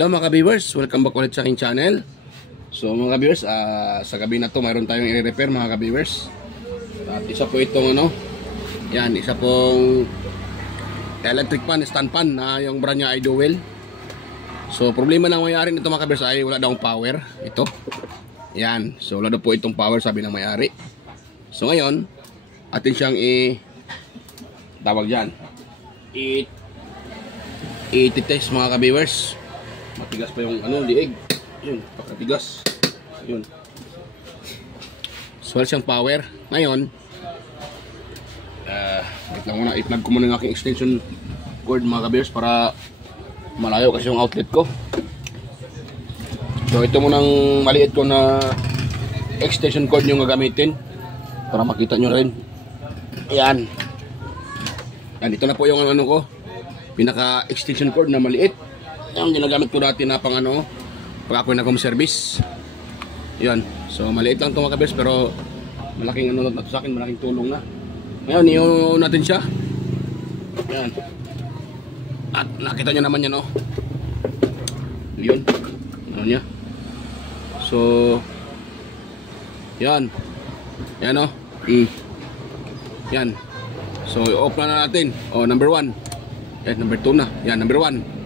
Hello mga ka-viewers, welcome back ulit sa aking channel. So mga ka-viewers, sa gabi na to mayroon tayong i-repair mga ka-viewers. At isa po itong yan, isa pong electric pan, stand pan na yung brand niya ay Duwell. So problema na may-ari nito mga ka-viewers ay wala daw power. Ito, yan, so wala daw po itong power sabi ng may-ari. So ngayon, atin siyang tawag dyan, i-test mga ka-viewers. Matigas pa yung liig. Yun, pakatigas. Yun. So, wala siyang power. Ngayon, wait lang muna. I-plug ko muna ng aking extension cord mga ka-viewers para malayo kasi yung outlet ko. So, ito munang maliit ko na extension cord yung gagamitin para makita nyo rin. Ayan. Yan, ito na po yung ko. Pinaka extension cord na maliit. Yung ginagamit ko dati na pag ako nag-home service. Yan. So maliit lang ito mga kabers pero malaking sa akin, malaking tulong na. Ngayon, i-on natin siya. Yan. At nakita nyo naman yan Yun. Ano niya. So yan. Yan Yan. So i-off na natin. Number 1. Yan, number 2 na. Yan, number 1.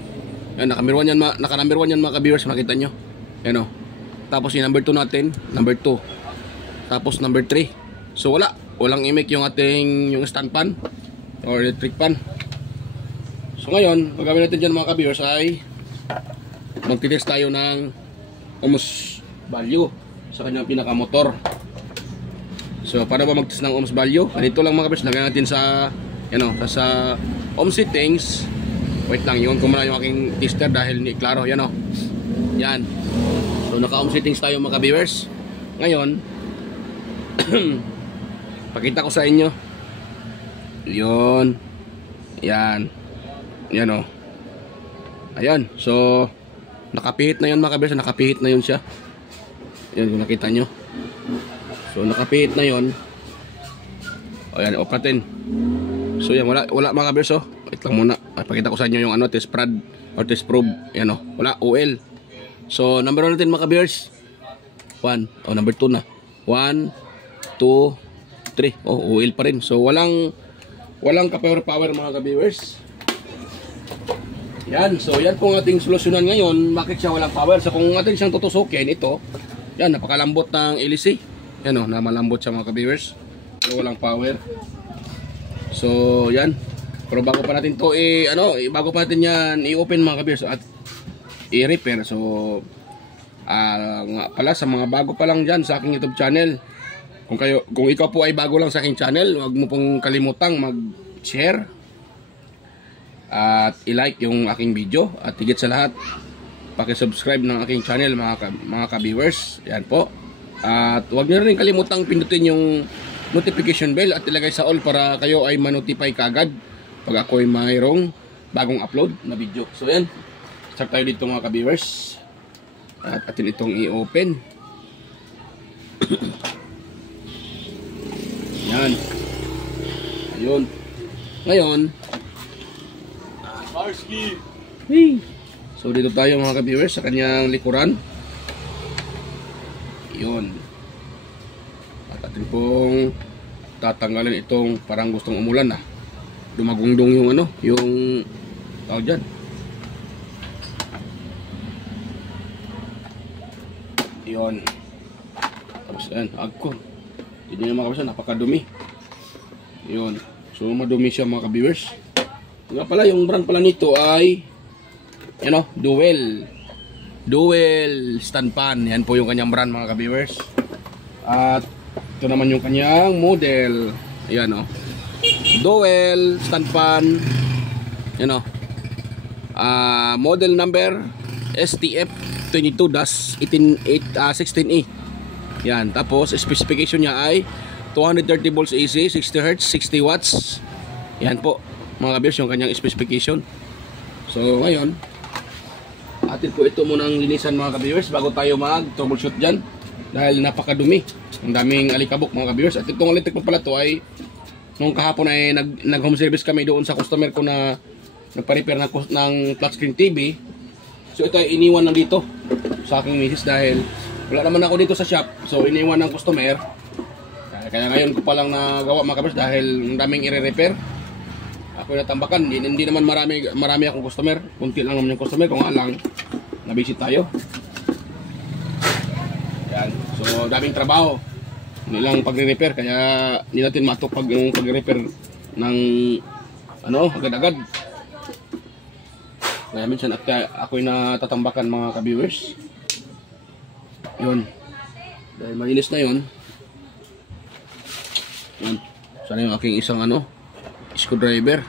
Yan, naka-number 1 yan mga ka-viewers, makita nyo. Yan Tapos yung number 2 natin, number 2. Tapos number 3. So walang imik yung ating stand pan or electric pan. So ngayon, gagawin natin dyan mga ka-viewers ay magtitest tayo ng ohms value sa kanyang pinaka-motor. So para ba mag-test ng ohms value? Ganito lang mga ka-viewers, lagyan natin sa sa ohms settings. Wait lang, yun ko muna yung aking tester dahil hindi klaro. Yan Yan. So naka-home settings tayo mga ka-viewers. Ngayon pakita ko sa inyo. Yun. Yan. Yan Ayan. So nakapihit na yun mga ka-viewers. Nakapihit na yun siya. Yan kung nakita nyo. So nakapihit na yun. Ayan, off natin. So yan, wala mga ka-viewers Wait lang muna. Pakita ko sa inyo yung test prod or test probe. Yan wala, OL. So number 1 natin mga ka-viewers. 1. Number 2 na. 1, 2, 3. OL pa rin. So walang ka-power mga ka-viewers. Yan. So yan po ang ating solusyonan ngayon. Bakit siya walang power? So kung atin siyang tutusukin, ito. Yan, napakalambot ng LEC. Yan na malambot siya mga ka-viewers. So walang power. So yan. Pero bago pa natin to bago pa natin yan i-open mga ka-viewers at i-repair. So nga pala sa mga bago pa lang dyan sa aking YouTube channel, kung ikaw po ay bago lang sa aking channel, huwag mo pong kalimutang mag-share at i-like yung aking video, at higit sa lahat paki-subscribe ng aking channel mga ka-viewers. Yan po. At huwag niyo rin kalimutang pindutin yung notification bell at ilagay sa all para kayo ay ma-notify kaagad pag ako ay mayroong bagong upload na video. So yan, start tayo dito mga ka-viewers. At atin itong i-open. Yan. Ayun. Ngayon, so dito tayo mga ka-viewers sa kanyang likuran. Yun. At atin pong tatanggalin itong parang gustong umulan dumagungdong yung tawag dyan. Yun. Tapos yan, agkon. Hindi nyo makabasa, napakadumi. Yun. So madumi siya mga ka-viewers. Nga pala, yung brand pala nito ay Duwell stand pan. Yan po yung kanyang brand mga ka-viewers. At ito naman yung kanyang model. Ayan Duwell stand pan. Model number STF 22-16E. Yan. Tapos specification niya ay 230 volts AC, 60 Hz, 60 watts. Yan po mga ka-viewers yung kanyang specification. So ngayon, atin po ito munang linisan mga ka-viewers bago tayo mag-troubleshoot dyan dahil napakadumi. Ang daming alikabok mga ka-viewers. At itong electric pa pala to ay nung kahapon ay nag-home service kami doon sa customer ko na nagpa-repair ng flat screen TV. So ito ay iniwan lang dito sa aking misis dahil wala naman ako dito sa shop. So iniwan ng customer. Kaya ngayon ko pa lang nagawa mga kabers dahil ang daming i-repair. Ako natambakan, hindi naman marami akong customer. Kunti lang naman yung customer, kung nga lang na-visit tayo. Yan. So daming trabaho. Hindi lang pagre-repair, kaya hindi natin matupag yung pagre-repair ng agad-agad. Kaya minsan ako'y natatambakan mga ka-viewers. Yun. Dahil malinis na yun. Yan. Sana yung aking isang screwdriver.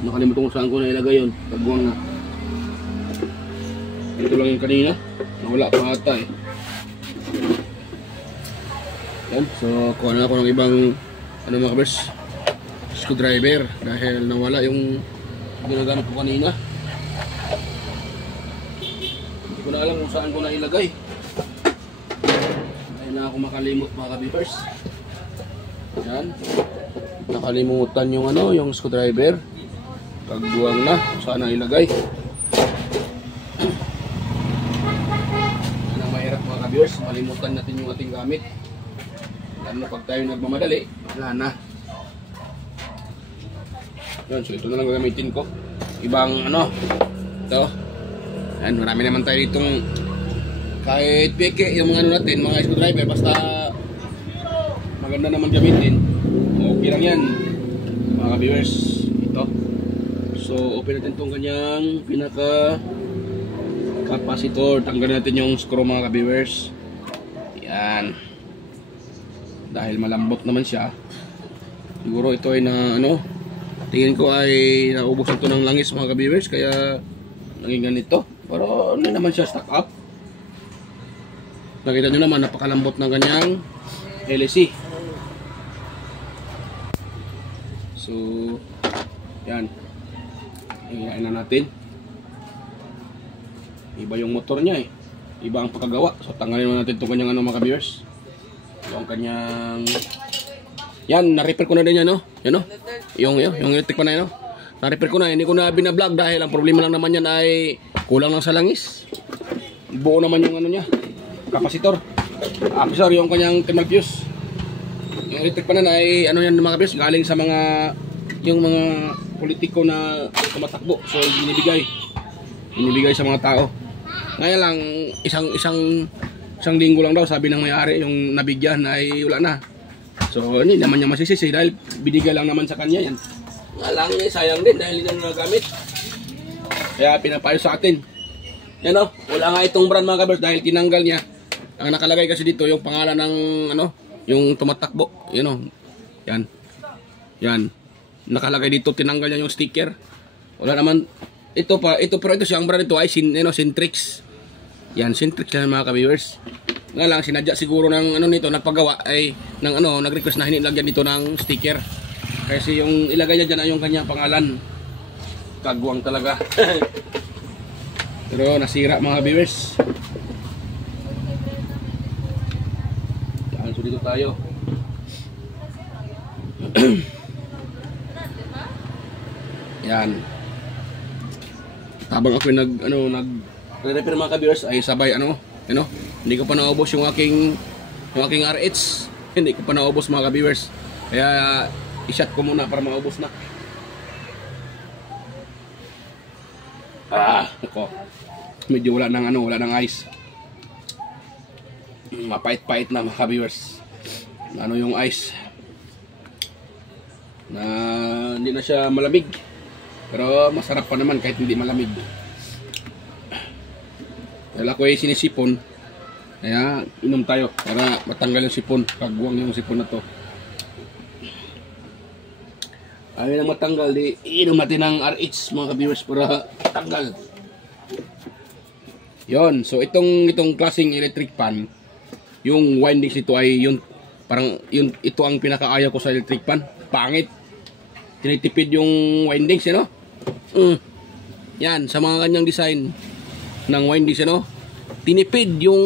Nakalimutan ko saan ko na ilagay yun. Pagbuwang na. Ito lang yung kanina. Nawala pa ata eh. Yan. So kuha na ako ng ibang mga kabers, screwdriver dahil nawala yung ginagamit ko kanina. Hindi ko na alam kung saan ko na ilagay. Dahil na ako makalimot mga kabers. Yan. Nakalimutan yung yung screwdriver. Pagbuwang na, sana ilagay. Yan ang mahirap mga kabers, malimutan natin yung ating gamit. Lalo na pag tayo nagmamadali, wala na. Yan, so ito na lang gagamitin ko. Ibang ito. Yan, marami naman tayo ditong kahit peke yung mga natin, mga screwdriver, basta maganda naman gamitin. Okay lang yan mga viewers. Ito. So open natin itong kanyang pinaka capacitor. Tanggalin natin yung screw mga viewers. Yan. Dahil malambot naman siya. Siguro ito ay tingin ko ay naubos ito ng langis mga viewers, kaya naging ganito. Pero hindi naman siya stock up. Nakita nyo naman, napakalambot ng kanyang LC. So yan, hihain na natin. Iba yung motor niya eh, iba ang pagkagawa. So tanggalin natin itong kanyang mga viewers. Yung kanyang yan, na-repair ko na din yan yung electric pa na yan na-repair ko na, hindi ko na binablog dahil ang problema lang naman yan ay kulang lang sa langis. Buo naman yung niya, kapasitor. Sorry, yung kanyang thermal fuse. Yung electric pa na ay yan mga kabis, galing sa mga politiko na tumatakbo. So binibigay sa mga tao. Ngayon lang isang linggo lang daw, sabi ng may-ari, yung nabigyan ay wala na. So hindi naman niya masisisi dahil binigay lang naman sa kanya yan. Nga lang sayang din dahil hindi na nagamit. Kaya pinapayo sa atin. Yan wala nga itong brand mga kabers dahil tinanggal niya. Ang nakalagay kasi dito yung pangalan ng yung tumatakbo. Yan. Yan. Nakalagay dito, tinanggal niya yung sticker. Wala naman pero ito siyang brand ito ay Sintrix. Yan, Sintrix lang mga ka-viewers. Nga lang sinadya siguro ng nito nagpagawa ay nag-request na hinilagyan dito ng sticker. Kasi yung ilagay niya diyan ay yung kanyang pangalan. Kagwang talaga. Pero nasira mga viewers. Yan, so dito tayo. Yan. Habang ako nag-repair mga ka-viewers ay sabay hindi ko pa naubos yung aking RH. Hindi ko pa naubos mga ka-viewers. Kaya i-shot ko muna para maubos na. Ako. Medyo wala ng ice. Mapait-pait na mga ka-viewers. Yung ice. Na hindi na siya malamig. Pero masarap pa naman kahit hindi malamig. Dahil ako ay sinisipon, kaya inom tayo para matanggal yung sipon. Kagwang yung sipon na to. Ayaw nang matanggal, di inom natin ng RH mga ka-viewers para tanggal. Yon, so itong klaseng electric pan, yung windings nito ay ito ang pinakaayaw ko sa electric pan. Pangit. Tinitipid yung windings, Yan, sa mga kanyang design ng windings, tinipid yung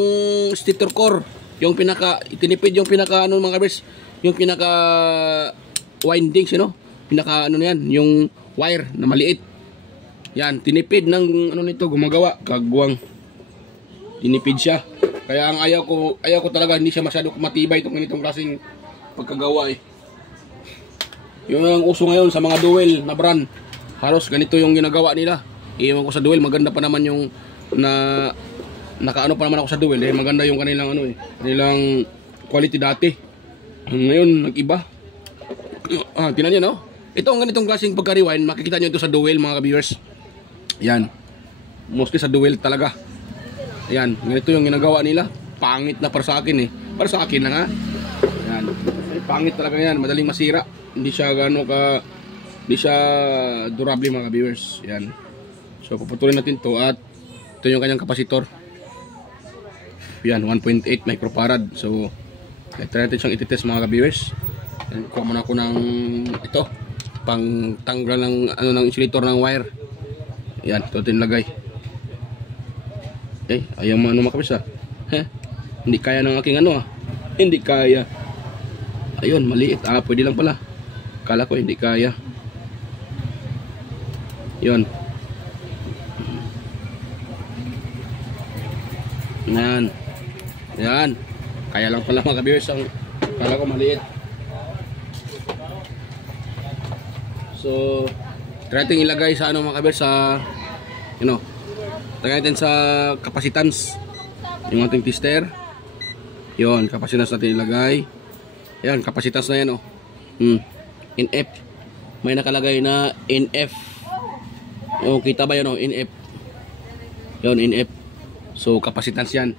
stator core, tinipid yung pinaka mga kabers, yung pinaka windings, yan, yung wire na maliit. Yan, tinipid ng ano nito, gumagawa, kagwang. Tinipid siya. Kaya ang ayaw ko talaga, hindi siya masyado matibay itong ganitong klaseng pagkagawa eh. Yung ang uso ngayon sa mga duel na brand, halos ganito yung ginagawa nila. Iwan ko sa duel, maganda pa naman yung nakaano pa naman ako sa duel eh. Maganda yung kanilang ano eh, kanilang quality dati. Ngayon, nag-iba. Tinan nyo no? Ito ang ganitong klaseng pagka-rewind, makikita nyo ito sa duel mga ka-viewers. Yan. Mostly sa duel talaga. Yan, ganito yung ginagawa nila. Pangit na para sa akin eh. Para sa akin na nga. Yan. Ay, pangit talaga yan, madaling masira. Hindi siya hindi siya durable mga viewers. Yan. So puputulin natin to at ito yung kanyang kapasitor. Yan, 1.8 microfarad. So try natin siyang ititest mga viewers. Kuha muna ako ng ito pang tanggal ng ano ng insulator ng wire. Yan, ito tinlagay. Ayaw mo ano makabisa. Hindi kaya ng aking ano Hindi kaya. Ayun, maliit. Pwede lang pala. Kala ko hindi kaya. Yun. Yan. Yan. Kaya lang pala mga ka-viewers. Kala ko maliit. So, try natin ilagay sa ano mga ka-viewers sa lagay natin sa capacitance yung ating tester. Yun, capacitance natin ilagay. Yan, capacitance na yan in F. May nakalagay na in F. Kita ba yan in F? Yun, in F. So, capacitance yan.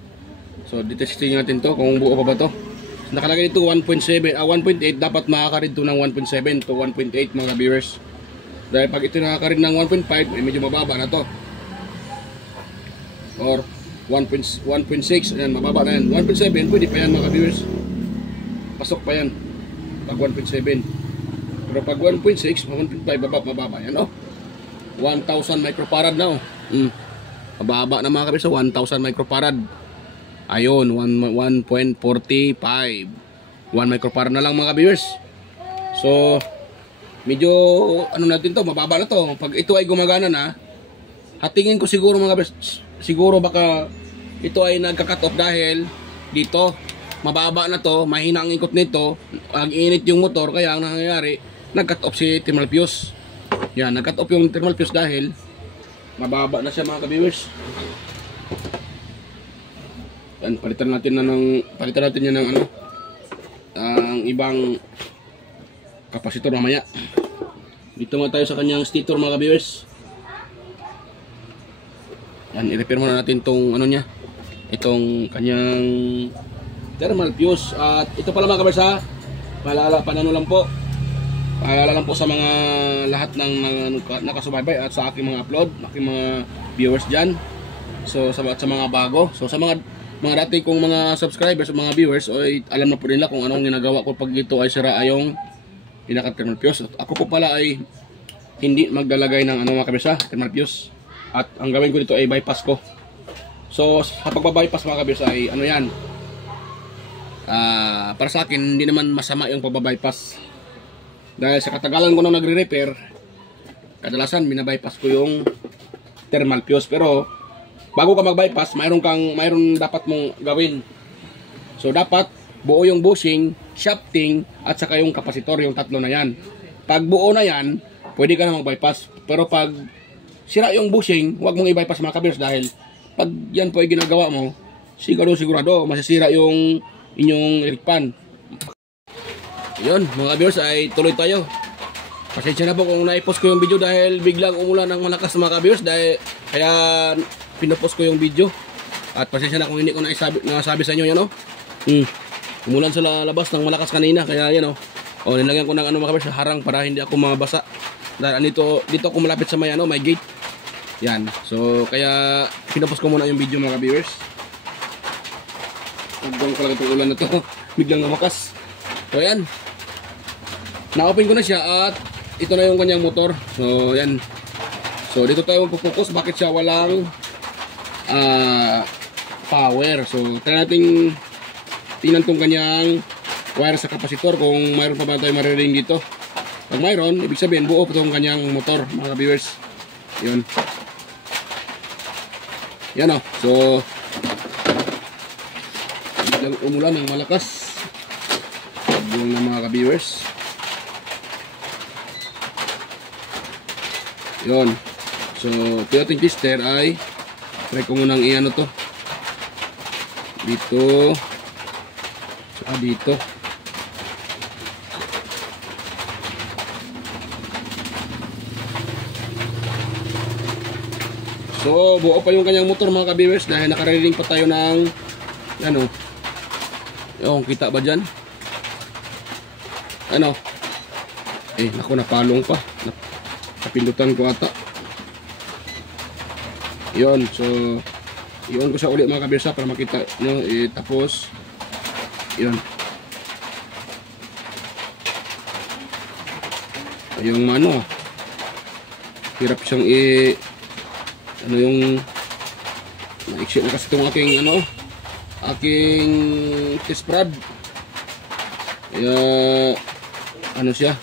So, detesting natin to kung buo pa ba to. Nakalagay dito 1.7, 1.8. Dapat makakarid to ng 1.7 to 1.8 mga viewers. Dahil pag ito nakakarid ng 1.5, medyo mababa na to. Or 1.6, ayan, mababa na yan. 1.7, pwede pa yan mga viewers. Pasok pa yan pag 1.7. Pero pag 1.6, 1.5, mababa yan 1,000 microfarad na mababa na mga viewers. 1,000 microfarad. Ayun, 1.45 1 microfarad na lang mga viewers. So medyo ano natin to, mababa na to. Pag ito ay gumagana na, hatingin ko siguro mga viewers, siguro baka ito ay nagka-cut off dahil dito mababa na to, mahina ang ikot nito, nag-init yung motor, kaya ang nangyayari nag-cut off si thermal fuse. Yan, nag-cut off yung thermal fuse dahil mababa na siya mga ka-viewers. Yan, palitan natin yan ng ang ibang kapasitor mamaya. Dito nga tayo sa kanyang stator mga ka-viewers. Yan, i-repair muna natin itong itong kanyang thermal fuse. At ito pala mga kabarsa, paalala lang po sa mga lahat ng nakasubaybay at sa aking mga upload, aking mga viewers dyan. So sa mga bago, so sa mga dati kong mga subscribers, mga viewers, alam na po nila kung anong ginagawa ko pag ito ay sira yung pinaka thermal fuse. At ako po pala ay hindi maglalagay ng mga kabarsa, thermal fuse. At ang gawin ko dito ay bypass ko. So sa pagbabypass mga kabiyos ay yan, para sa akin hindi naman masama yung pagbabypass. Dahil sa katagalan ko nang nagre-repair, kadalasan binabypass ko yung thermal fuse. Pero bago ka mag-bypass, mayroon dapat mong gawin. So dapat buo yung bushing, shafting at saka yung kapasitor, yung tatlo na yan. Pag buo na yan, pwede ka na mag-bypass. Pero pag sira yung bushing, huwag mong i-bypass mga kabiyos dahil pag yan po ay ginagawa mo, sigurado masisira yung inyong electric fan. Yun mga kabiyos, ay tuloy tayo. Pasensya na po kung na-post ko yung video dahil biglang umulan ng malakas mga kabiyos, dahil kaya pinopost ko yung video. At pasensya na kung hindi ko nasabi sa inyo yan umulan sa labas ng malakas kanina, kaya yan nilagyan ko ng mga kabiyos, harang para hindi ako mabasa. Dahil dito ako malapit sa may gate. Yan. So kaya pinapos ko muna yung video mga viewers. Hanggang pala itong ulan na to. Biglang namakas. So yan. Na-open ko na siya at ito na yung kanyang motor. So yan. So dito tayo magpo-focus. Bakit siya walang power? So try natin tingnan tong kanyang wire sa kapasitor kung mayroon pa ba tayo mariring dito. Pag mayroon, ibig sabihin buo po itong kanyang motor mga viewers. Yun. Yan o. So, biglang umulan ng malakas. Buong na mga ka-viewers. Yun. So, ito ating tester ay try ko munang i-ano to. Dito. Saka dito. So, buo pa yung kanyang motor mga ka-viewers dahil nakariling pa tayo ng ano. Yung kita ba dyan? Ano? Naku, napalong pa. Napindutan ko ata. Yun, so iyon ko siya ulit mga ka-viewers para makita nyo. Tapos yun. Yung ano, hirap siyang ano yung na-exit na kasi itong aking ano, aking test prod. Kaya ano siya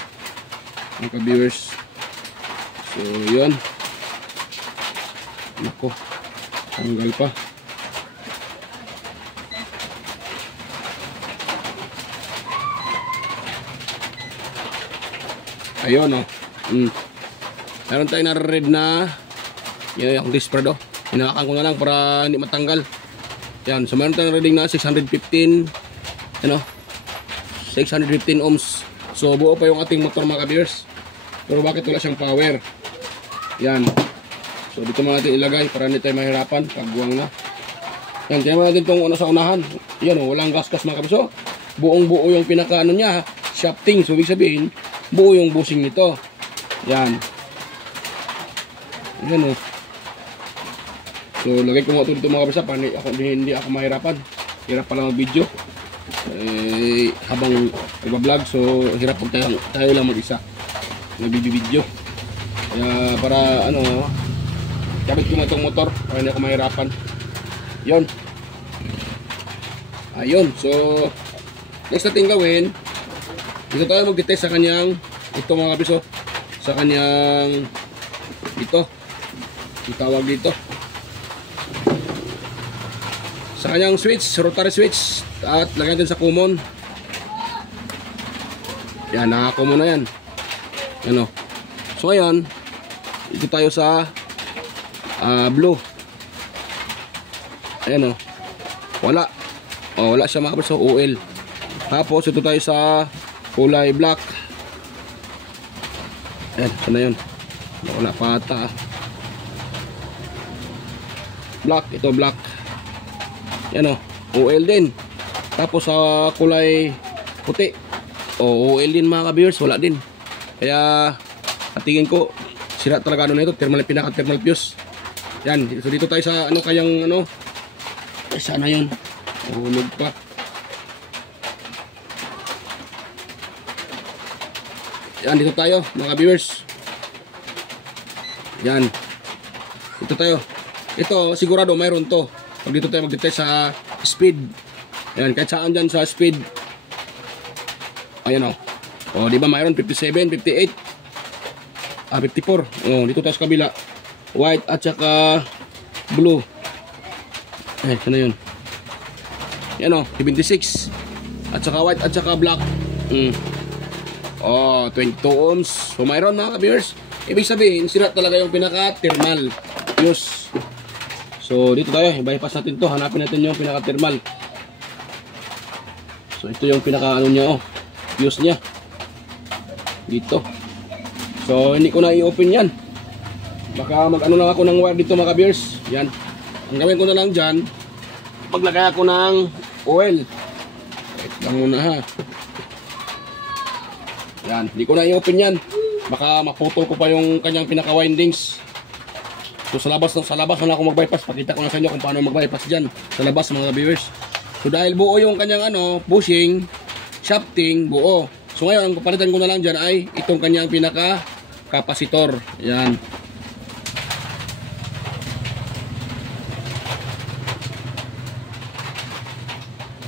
mga ka-viewers. So yun. Nako, tanggal pa. Ayun o. Meron tayo na red na yung disc prod o. Hinahakan ko na lang para hindi matanggal. Yan, so meron tayong reading na 615 ano, 615 ohms. So buo pa yung ating motor mga ka-viewers. Pero bakit wala siyang power? Yan. So dito mga natin ilagay para hindi tayo mahirapan pagbuwang na. Yan, kaya natin itong ano sa unahan. Yan o, walang gasgas mga ka-viewers. So, buong buo yung pinaka ano niya, shafting. So ibig sabihin, buo yung bushing nito. Yan. Yan o. So lagay ko mga ito dito mga kabisa para hindi ako mahirapan. Hirap pala mag-video habang nag-vlog. So hirap pag tayo lang mag-isa nag-video. Kaya para ano, kabit ko na itong motor para hindi ako mahirapan. Yun. Ayun. So next natin gawin, dito tayo mag-test sa kanyang ito mga kabiso, sa kanyang ito itawag dito sa kanyang switch, rotary switch, at lagyan natin sa common. Yan, naka-common na yan. Ano? So ngayon, ito tayo sa blue. Ayan o. Wala. Wala siya mga so OL. Tapos ito tayo sa kulay black. Ayan, sana yun. Wala pa ata. Black, ito black. Yan o, OL din. Tapos sa kulay puti, OL din mga ka-viewers, wala din. Kaya tingin ko sira talaga ano na ito, pinaka thermal fuse. Yan, so dito tayo sa ano kayang ano, sana yun, hulog pa. Yan, dito tayo mga viewers. Yan, dito tayo. Ito sigurado mayroon to. Pag dito tayo mag-test sa speed. Ayan, kahit saan dyan sa speed. Ayan o. Diba mayroon 57, 58. 54. Dito tayo sa kabila. White at saka blue. Sana yun. Ayan o, 76. At saka white at saka black. 22 ohms. So mayroon mga ka-viewers. Ibig sabihin, sira talaga yung pinaka-thermal fuse. So dito tayo, i-bypass natin to. Hanapin natin yung pinaka-thermal. So ito yung pinaka-ano niya fuse niya. Dito. So hindi ko na i-open yan. Baka mag-ano lang ako ng wire dito mga ka-viewers. Yan. Ang gawin ko na lang dyan, maglagay ako ng oil. Wait lang muna ha. Yan. Hindi ko na i-open yan. Baka maputol ko pa yung kanyang pinaka-windings. So sa labas na ako mag-bypass. Pakita ko na sa inyo kung paano mag-bypass dyan. Sa labas mga viewers. So dahil buo yung kanyang ano, bushing, shafting, buo. So ngayon, ang papalitan ko na lang dyan ay itong kanyang pinaka-kapasitor. Yan.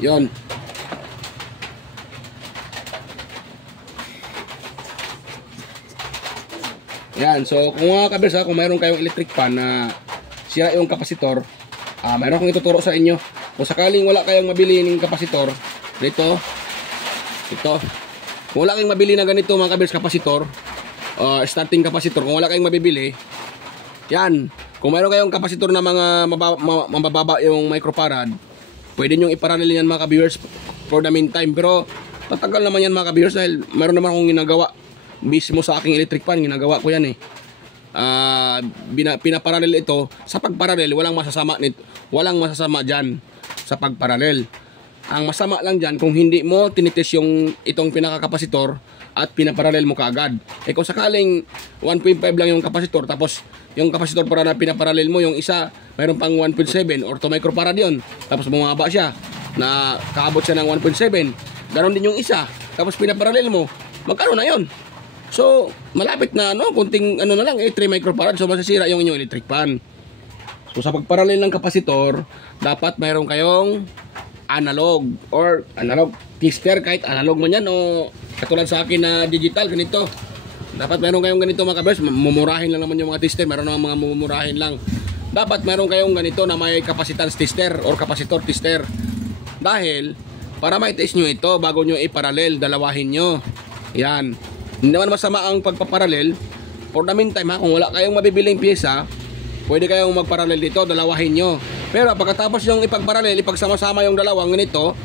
Yon. Yan, so kung mga kabers, kung mayroon kayong electric fan na sira yung kapasitor, mayroon kong ituturo sa inyo. Kung sakaling wala kayong mabili ng kapasitor, ito, kung wala kayong mabili na ganito mga kabers, kapasitor, starting kapasitor, kung wala kayong mabibili, yan, kung mayroon kayong kapasitor na mga mabababa yung microfarad, pwede nyo iparallel yan mga ka-viewers for the meantime. Pero tatagal naman yan mga ka-viewers dahil mayroon naman akong ginagawa mismo sa aking electric fan, ginagawa ko yan eh. Pinaparallel ito. Sa pagparallel, walang masasama dyan sa pagparallel. Ang masama lang dyan kung hindi mo tinitis yung itong pinakakapasitor at pinaparallel mo kaagad. Kung sakaling 1.5 lang yung kapasitor, tapos yung kapasitor para na pinaparallel mo, yung isa mayroon pang 1.7 or 2 microfarad yun, tapos bumaba siya na kaabot siya ng 1.7, ganon din yung isa, tapos pinaparallel mo, magkano na yun? So malapit na kunting na lang 3 microfarad, so masasira yung inyong electric fan. So sa pagparallel ng kapasitor, dapat mayroon kayong analog tester, kahit analog man yan o katulad sa akin na digital, ganito. Dapat mayroon kayong ganito mga kabers. Mumurahin lang naman yung mga tester, mayroon naman mga mumurahin lang. Dapat mayroon kayong ganito na may capacitance tester or capacitor tester. Dahil para mai-test nyo ito bago nyo i-parallel, dalawahin nyo. Yan. Hindi naman masama ang pagpaparallel. For the meantime kung wala kayong mabibiling pyesa, pwede kayong magparallel dito, dalawahin nyo. Pero pagkatapos yung ipagparallel, ipagsama-sama yung dalawang ganito,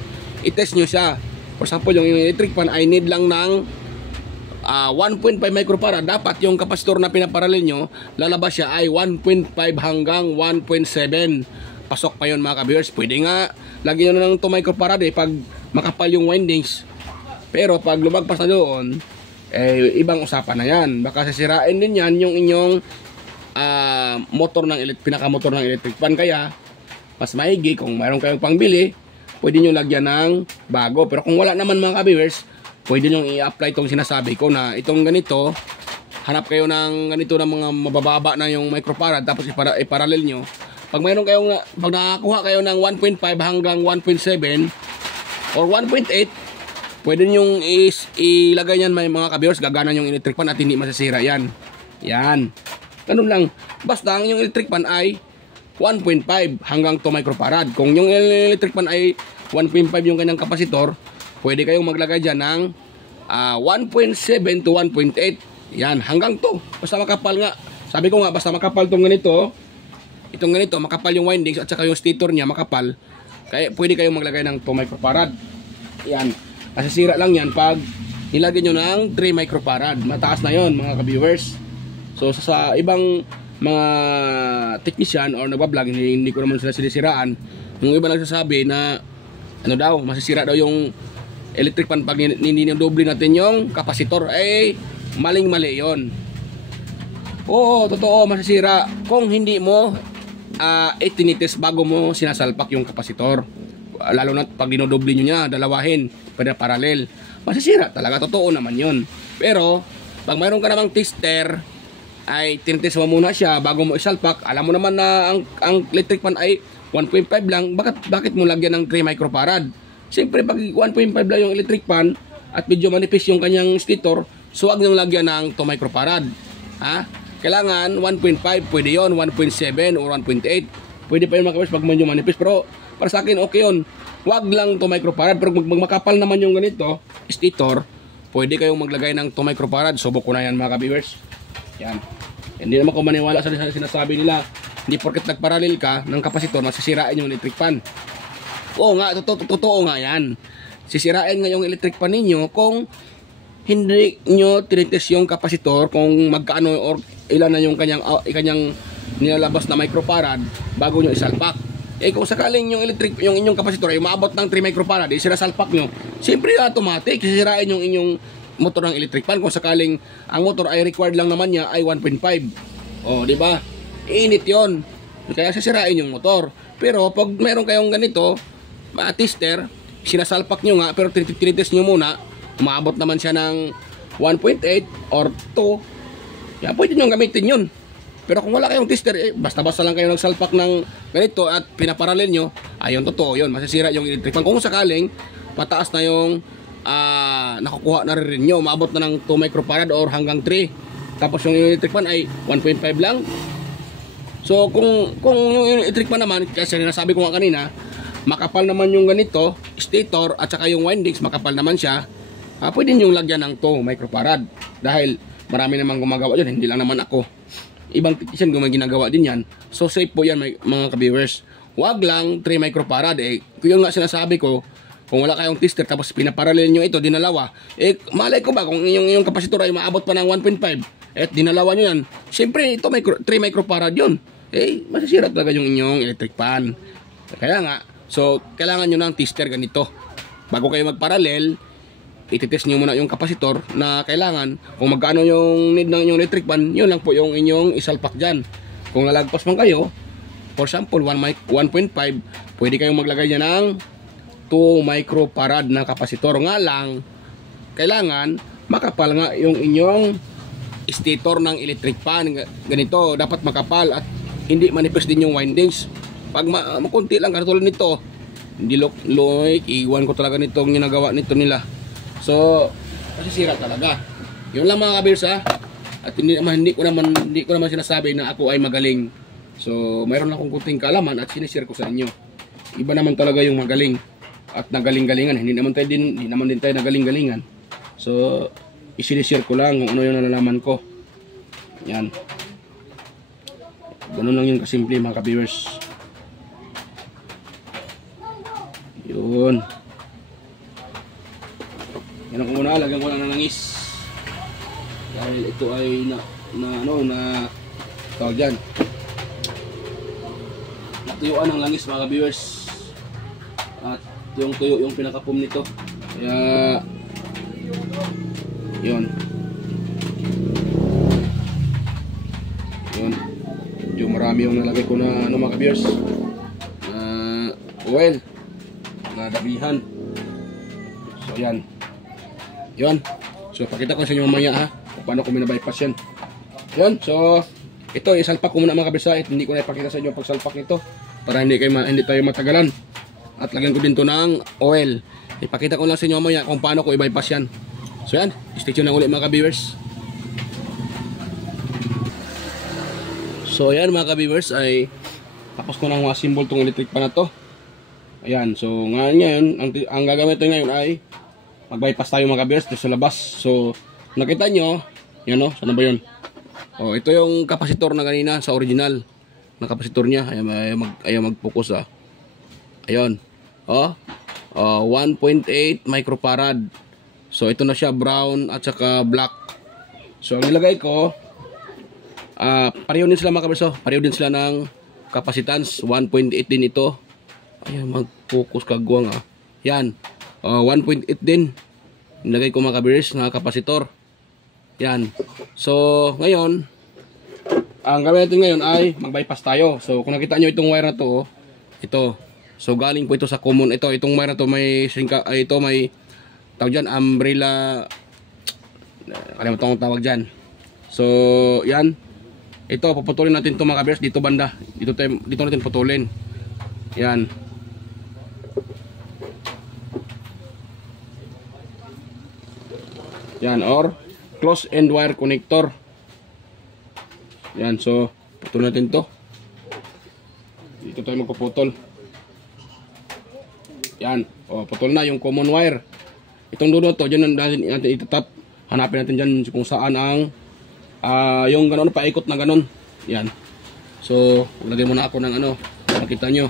i-test nyo siya. For example, yung electric fan ay need lang ng 1.5 microfarad. Dapat yung kapasitor na pinaparallel nyo, lalabas siya ay 1.5 hanggang 1.7. Pasok pa yun mga ka-viewers. Pwede nga, lagyan nyo ng 2 microfarad pag makapal yung windings. Pero pag lumagpas na doon, ibang usapan na yan. Baka sasirain din yan yung inyong pinakamotor ng electric fan. Kaya mas maigi kung mayroon kayong pangbili, pwede nyo lagyan ng bago. Pero kung wala naman mga ka-viewers, pwede nyo i-apply itong sinasabi ko na itong ganito. Hanap kayo ng ganito na mga mabababa na yung microfarad, tapos i-parallel nyo. Pag nakakuha kayo ng 1.5 hanggang 1.7 or 1.8, pwede nyo ilagay yan mga ka-viewers, gagana yung electric fan at hindi masasira yan. Yan. Ganun lang. Basta ang yung electric fan ay 1.5 hanggang 2 microfarad. Kung yung electric fan ay 1.5 yung kanyang kapasitor, pwede kayong maglagay dyan ng 1.7 to 1.8. Yan, hanggang 2. Basta makapal nga. Sabi ko nga, basta makapal itong ganito. Itong ganito, makapal yung windings at saka yung stator niya, makapal. Kaya pwede kayong maglagay ng 2 microfarad. Yan. Masisira lang yan pag nilagay nyo ng 3 microfarad. Mataas na yon mga ka-viewers. So sa ibang mga technician or nagbablog, hindi ko naman sila sinisiraan. Yung iba nagsasabi na masisira daw yung electric fan pag ninodoble natin yung kapasitor. Maling-mali yon. Oo, totoo, masisira kung hindi mo itinitis bago mo sinasalpak yung kapasitor. Lalo na pag dinodoble nyo niya, dalawahin, pwede parallel, masisira talaga, totoo naman yon. Pero pag mayroon ka namang tester, ay tinitis mo muna siya bago mo isalpak. Alam mo naman na ang electric fan ay 1.5 lang, bakit mo lagyan ng 3 microfarad? Siyempre pag 1.5 lang yung electric fan at medyo manipis yung kanyang stator, so wag nang lagyan ng 2 microfarad. Kailangan 1.5, pwede yon, 1.7 or 1.8. Pwede pa yun mga kabers pag medyo manipis, pero para sa akin okay yun. Wag lang 2 microfarad. Pero pag makapal naman yung ganito stator, pwede kayong maglagay ng 2 microfarad. Subok ko na yan mga kabers. Yan. Hindi naman ko maniwala sa sinasabi nila. Hindi porket nagparallel ka ng kapasitor, masisirain yung electric fan. Oo nga, totoo nga yan. Sisirain nga yung electric fan ninyo kung hindi nyo tinitis yung kapasitor, kung magkaano or ilan na yung kanyang nilalabas na microfarad bago nyo isalpak. Kung sakaling yung inyong kapasitor ay maabot ng 3 microfarad, sinasalpak nyo, siyempre automatic sisirain yung inyong motor ng electric fan. Kung sakaling ang motor ay required lang naman niya ay 1.5. Di ba? Init 'yon. Kaya sisirain yung motor. Pero pag meron kayong ganito, tester, sinasalpak nyo nga pero tinitest nyo muna, umaabot naman siya ng 1.8 or 2. Kaya pwede nyo gamitin 'yun. Pero kung wala kayong tester, basta-basta lang kayo nagsalpak ng ganito at pinaparallel nyo, ayun, totoo 'yun. Masisira yung electric fan. Kung sakaling pataas na yung nakukuha na rin nyo, maabot na ng 2 microfarad or hanggang 3. tapos yung electric fan ay 1.5 lang. So kung yung electric fan naman, kasi nasabi ko nga kanina, makapal naman yung ganito, stator at saka yung windings, makapal naman siya, pwede nyo lagyan ng 2 microfarad. Dahil marami namang gumagawa yun, hindi lang naman ako. Ibang technician ginagawa din yan. So safe po yan mga ka-viewers. Wag lang 3 microfarad. Yun nga sinasabi ko, kung wala kayong tester tapos pinaparallel nyo ito, dinalawa, malay ko ba kung yung kapasitor ay maabot pa ng 1.5 at dinalawa nyo yan, siyempre ito 3 microfarad yun, masisira talaga yung inyong electric fan. Kaya nga, so kailangan nyo ng tester ganito bago kayo magparallel. Ititest nyo muna yung kapasitor na kailangan, kung magkano yung need ng inyong electric fan, yun lang po yung inyong isalpak dyan. Kung nalagpas man kayo, for example 1.5, pwede kayong maglagay dyan ng 2 microfarad na kapasitor. Nga lang, kailangan makapal nga yung inyong stator ng electric fan. Ganito, dapat makapal at hindi manipis din yung windings. Pag makunti lang, katulad nito, hindi iwan ko talaga nitong ginagawa nito nila. So, masisira talaga. Yun lang mga kabirsa. At hindi ko naman sinasabi na ako ay magaling. So, mayroon akong kunting kaalaman at sinishare ko sa inyo. Iba naman talaga yung magaling at nagaling-galingan. Hindi naman din tayo nagaling-galingan. So, isinishare ko lang kung ano yung nalalaman ko. Yan. Ganun lang yung kasimple mga ka-viewers. Yun. Yan ako muna. Lagyan ko lang ng langis. Dahil ito ay tawag dyan. Natuyuan ng langis mga ka-viewers. At yung tuyo yung pinakapum nito. Kaya yun. Yung marami yung nalagay ko na mga ka-viewers, oil na dabihan. So yan. So pakita ko sa inyo mamaya kung paano ko minabypass yan. So ito isalpak ko muna mga ka-viewers. Hindi ko na ipakita sa inyo pag salpak nito para hindi tayo matagalan. At lagyan ko din to ng oil. Ipakita ko lang sa inyo mamaya kung paano ko i-bypass yan. So yan, stay tuned na ulit mga ka-viewers. So yan mga ka-viewers, ay tapos ko nang ma-assemble tong electric pan na to. Ayan, so ngayon, ang gagawin natin ngayon ay mag-bypass tayo mga ka-viewers dito sa labas. So nakita nyo, yan o, saan ba yun? Ito yung kapasitor na kanina sa original na kapasitor niya. Ayaw mag-focus Ayun, 1.8 microfarad. So ito na siya, brown at saka black. So ang nilagay ko, pareho din sila mga kaberso, pareho din sila ng capacitance, 1.8 din ito. Ayan, mag-focus kagwang Yan, 1.8 din nilagay ko mga kaberes na kapasitor. Yan. So ngayon, ang gawin natin ngayon ay mag-bypass tayo. So kung nakita nyo itong wire na to, ito. So galing po ito sa common. Itong wire na to may may tawag dyan, umbrella, kalimutan kong tawag dyan. So yan, ito puputulin natin ito mga kabers dito banda, dito natin putulin. Yan. Yan, or close end wire connector. Yan, so putulin natin to. Dito tayo magpuputol. Yan, putol na yung common wire. Itong dulo to, dyan natin itatap. Hanapin natin dyan kung saan ang yung gano'n, paikot na gano'n. Yan. So, lagay muna ako ng makita nyo.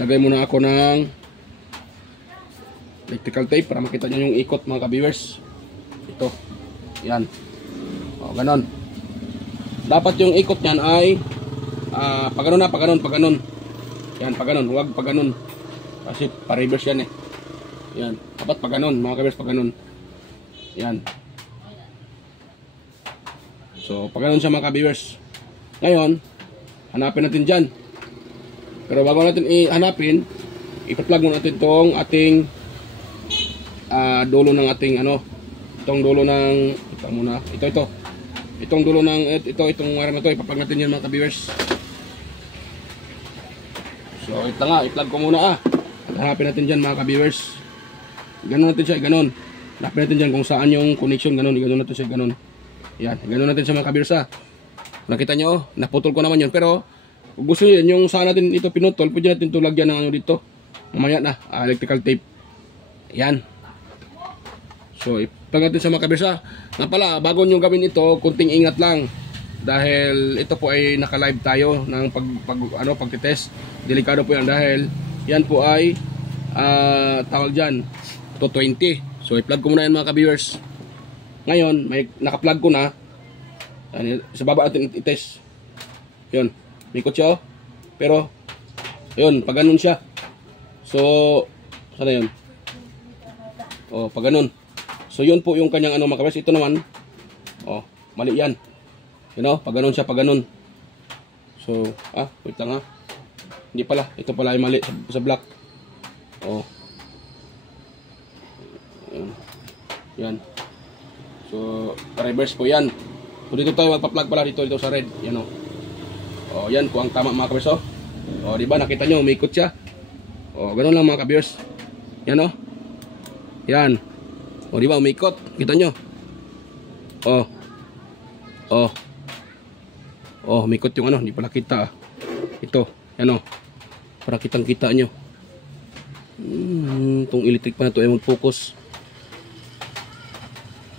Lagay muna ako ng electrical tape para makita nyo yung ikot mga ka-viewers. Ito. Yan. Gano'n. Dapat yung ikot nyan ay paganon. Yan, paganon. Huwag paganon. Kasi pa-reverse yan Yan. Dapat paganon, mga ka-viewers, paganon. Yan. So, paganon siya mga ka-viewers. Ngayon, hanapin natin dyan. Pero bago natin hanapin, ipa-plug muna natin itong ating dulo ng ating itong dulo ng itong dulo ng itong wire na to, ipa-plug natin yan mga ka-viewers. So, ito nga, i-plug ko muna hanapin natin dyan mga ka-viewers. Ganon natin siya, ganon. Hanapin natin dyan kung saan yung connection, ganon natin siya, ganon. Yan, ganoon natin sa mga ka-viewers ha. Nakita nyo, naputol ko naman yun. Pero, kung gusto nyo yung saan natin ito pinutol, pwede natin ito lagyan ng ano dito. Mamaya na, electrical tape. Yan. So, ipag natin sa mga ka-viewers ha. Nga pala, bago nyo gawin ito, kunting ingat lang. Dahil ito po ay naka-live tayo ng pagtitest. Delikado po yan dahil yan po ay tawag dyan, 220. So, i-plug ko muna yan mga ka-viewers. Ngayon, may naka-plug ko na. Sa baba natin i-test. Yun, may kutsa oh. Pero, yun, pag ganun siya. So, sana yun? Oh, pag ganun. So, yun po yung kanyang mga ka-viewers. Ito naman, oh, mali yan. You know, pag ganun siya, pag ganun. So, wait lang ha. Hindi pala, ito pala ay mali sa black. Oh. Yan. So, reverse po yan. So, dito tayo magpa-plug pala dito sa red. Yan o. Oh, yan po ang tama mga ka-viewers oh. Oh, di ba nakita nyo, umikot siya. Oh, ganun lang mga ka-viewers. Yan o. Yan. Oh, di ba umikot? Kita nyo. Oh. Oh. Oh, umikot yung ano, hindi pala kita. Ito, yan o. Para kitang-kita nyo. Itong electric pa na ito ay mag-focus.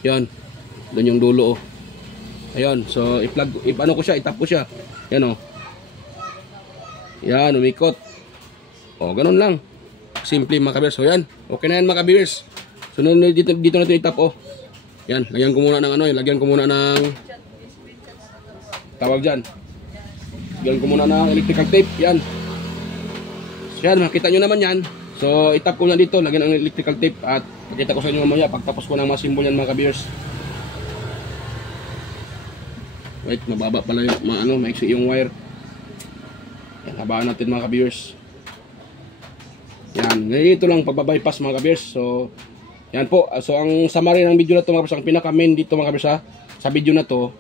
Yan. Doon yung dulo oh. Ayun, so i-plug, ano ko siya, itap ko siya. Yan oh. Yan, umikot. Oh, ganun lang. Simple mga ka-viewers. So yan, okay na yan mga ka-viewers. So dito na ito itap oh. Yan, lagyan ko muna ng ano, lagyan ko muna ng tawag dyan. Lagyan ko muna ng electrical tape. Yan. So yan, makita nyo naman yan. So itap ko na dito, lagyan ng electrical tape. At pakita ko sa inyo mamaya pagtapos ko ng mga symbol yan mga ka-viewers. Wait, mababa pala yung maiksi yung wire. Yan, habaan natin mga ka-viewers. Yan, ganito lang pagbabypass mga ka-viewers. So, yan po. So, ang summary ng video na ito mga ka-viewers, ang pinaka-main dito mga ka-viewers sa video na to,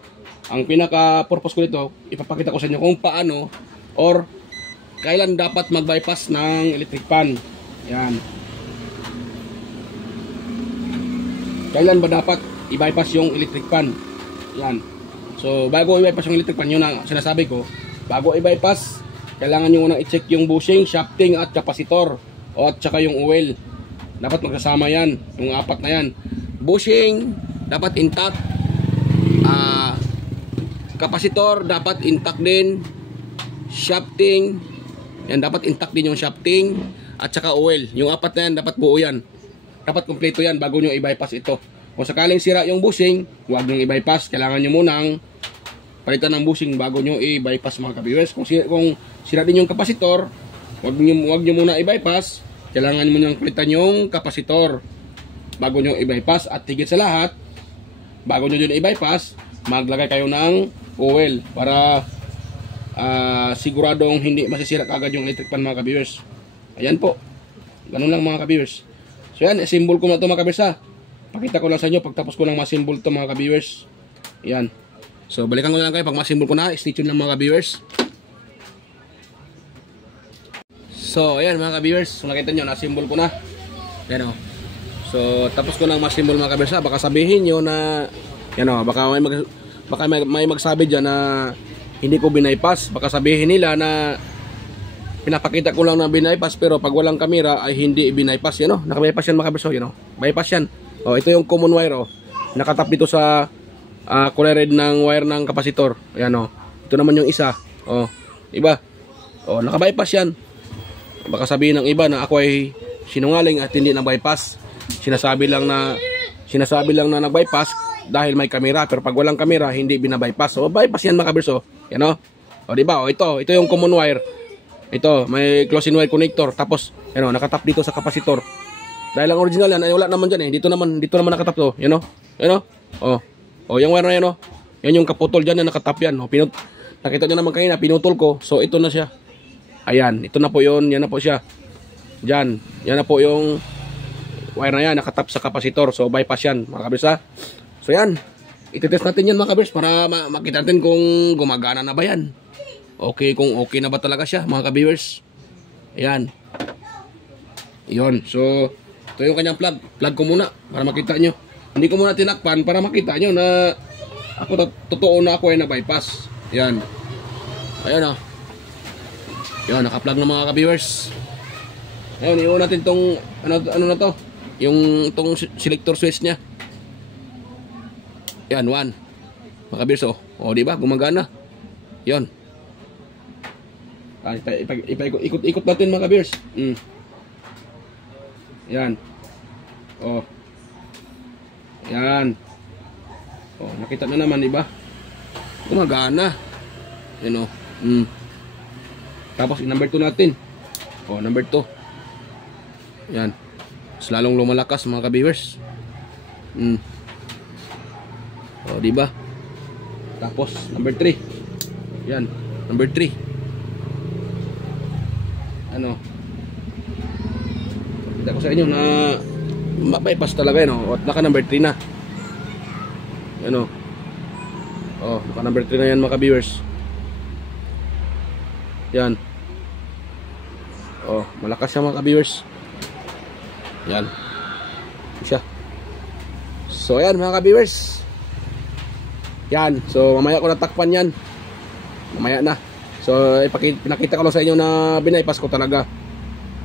ang pinaka-purpose ko dito, ipapakita ko sa inyo kung paano or kailan dapat mag-bypass ng electric pan. Yan. Kailan ba dapat i-bypass yung electric pan? Yan. So, bago i-bypass yung electric pan, yun ang sinasabi ko. Bago i-bypass, kailangan nyo unang i-check yung bushing, shafting, at kapasitor. O at saka yung oil. Dapat magkasama yan. Yung apat na yan. Bushing, dapat intact. Kapasitor, dapat intact din. Shafting, yan, dapat intact din yung shafting. At saka oil. Yung apat na yan, dapat buo yan. Dapat kompleto yan bago nyo i-bypass ito. Kung sakaling sira yung bushing, huwag nyo i-bypass. Kailangan nyo munang palitan ng bushing bago nyo i-bypass mga ka-viewers. Kung sira din yung kapasitor, huwag nyo muna i-bypass. Kailangan mo nang palitan yung kapasitor bago nyo i-bypass. At higit sa lahat, bago nyo din i-bypass, maglagay kayo ng oil para siguradong hindi masisira kagad yung electric pan mga ka-viewers. Ayan po. Ganun lang mga ka-viewers. So yan, symbol ko na ito mga ka-viewers ha. Pakita ko lang sa inyo pagtapos ko ng ma-symbol ito mga ka-viewers. Ayan. So balikan ko na lang kayo pag ma-symbol ko na. Stay tuned lang mga ka-viewers. So ayan mga ka-viewers. So nakita nyo, na-symbol ko na. Ayan o. So tapos ko ng ma-symbol mga ka-viewers ha. Baka sabihin nyo na yan o, baka may magsabi dyan na hindi ko binaypass. Baka sabihin nila na pinapakita ko lang na binaypass pero pag walang kamera ay hindi binaypass. Yan o, nakabypass yan mga ka-viewers. Yan o, bypass yan. Oh, ito yung common wire oh. Nakatap dito sa kulay red ng wire ng kapasitor. Ayan oh. Ito naman yung isa. Oh, iba. Oh, naka-bypass yan. Baka sabihin ng iba na ako ay sinungaling at hindi na-bypass. Sinasabi lang na nag-bypass dahil may kamera, pero pag walang kamera hindi bina-bypass. So, bypass yan mga ka-viewers oh. Yan oh. Oh, di ba? Oh, ito yung common wire. Ito, may closing wire connector. Tapos, ano, nakatap dito sa kapasitor. Dahil ang original yan ay wala naman dyan eh. Dito naman nakatap to. Yan o. Yan o. Oh. Oh, yung wire na yan o. Yan yung kaputol dyan na nakatap yan. Oh, nakita nyo naman kanina, pinutol ko. So, ito na siya. Ayan. Ito na po yun. Yan na po siya. Dyan. Yan na po yung wire na yan. Nakatap sa kapasitor. So, bypass yan. Mga ka-viewers ha. So, yan. Ititest natin yan mga ka-viewers para makita natin kung gumagana na ba yan. Okay, kung okay na ba talaga siya mga ka-viewers. Ayan. Yun. So, ito yung kanyang plug. Plug ko muna para makita nyo. Hindi ko muna tinakpan para makita nyo na Ako totoo na ako ay na-bypass. Yan. Ayan oh. Yan, naka-plug na mga ka-viewers. Ayun, iwan natin tong ano na to? Yung tong selector switch niya. Yan, 1. Mga ka-viewers oh. Oh, di ba? Gumagana. Yan. Ikot natin mga ka-viewers. Yan. Oh. Yan. Oh, nakita na naman, di ba? Gumagana. Yan oh. Tapos number 2 natin. Oh, number 2. Yan. Mas lalong lumalakas mga ka-viewers. Oh, di ba? Tapos number 3. Yan, number 3. Ano? Kita ko sa inyo na ma-bypass talaga yan, oh. At naka number 3 na. Ano? Oh, naka number 3 na yan mga ka-viewers. Yan. Oh, malakas siya mga ka-viewers. Yan. Siya. So, ayan mga ka-viewers. Yan. So, mamaya ko natakpan yan. Mamaya na. So, pinakita ko lang sa inyo na binaypas ko talaga.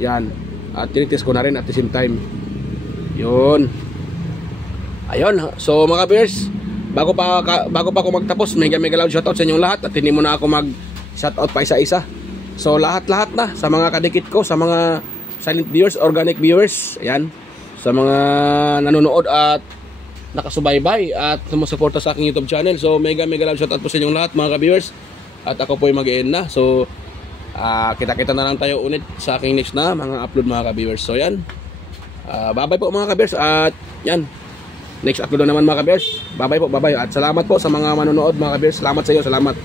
Yan. At tinitest ko na rin at the same time. Yun. Ayun. So, mga ka-viewers, bago pa ako magtapos, mega loud shoutout sa inyong lahat. At hindi mo na ako mag-shoutout pa isa-isa. So lahat na sa mga kadikit ko, sa mga silent viewers, organic viewers, ayan, sa mga nanonood at nakasubaybay at sumusuporta sa aking YouTube channel. So mega love shoutout po sa inyong lahat mga ka-viewers. At ako po ay mag-end na. So kita-kita na lang tayo ulit sa aking next na mga upload mga ka-viewers. So yan. Bye-bye po mga ka-viewers. At yan. Next upload na naman mga ka-viewers. Bye-bye po, bye-bye. At salamat po sa mga manonood mga ka-viewers. Salamat sa iyo, salamat.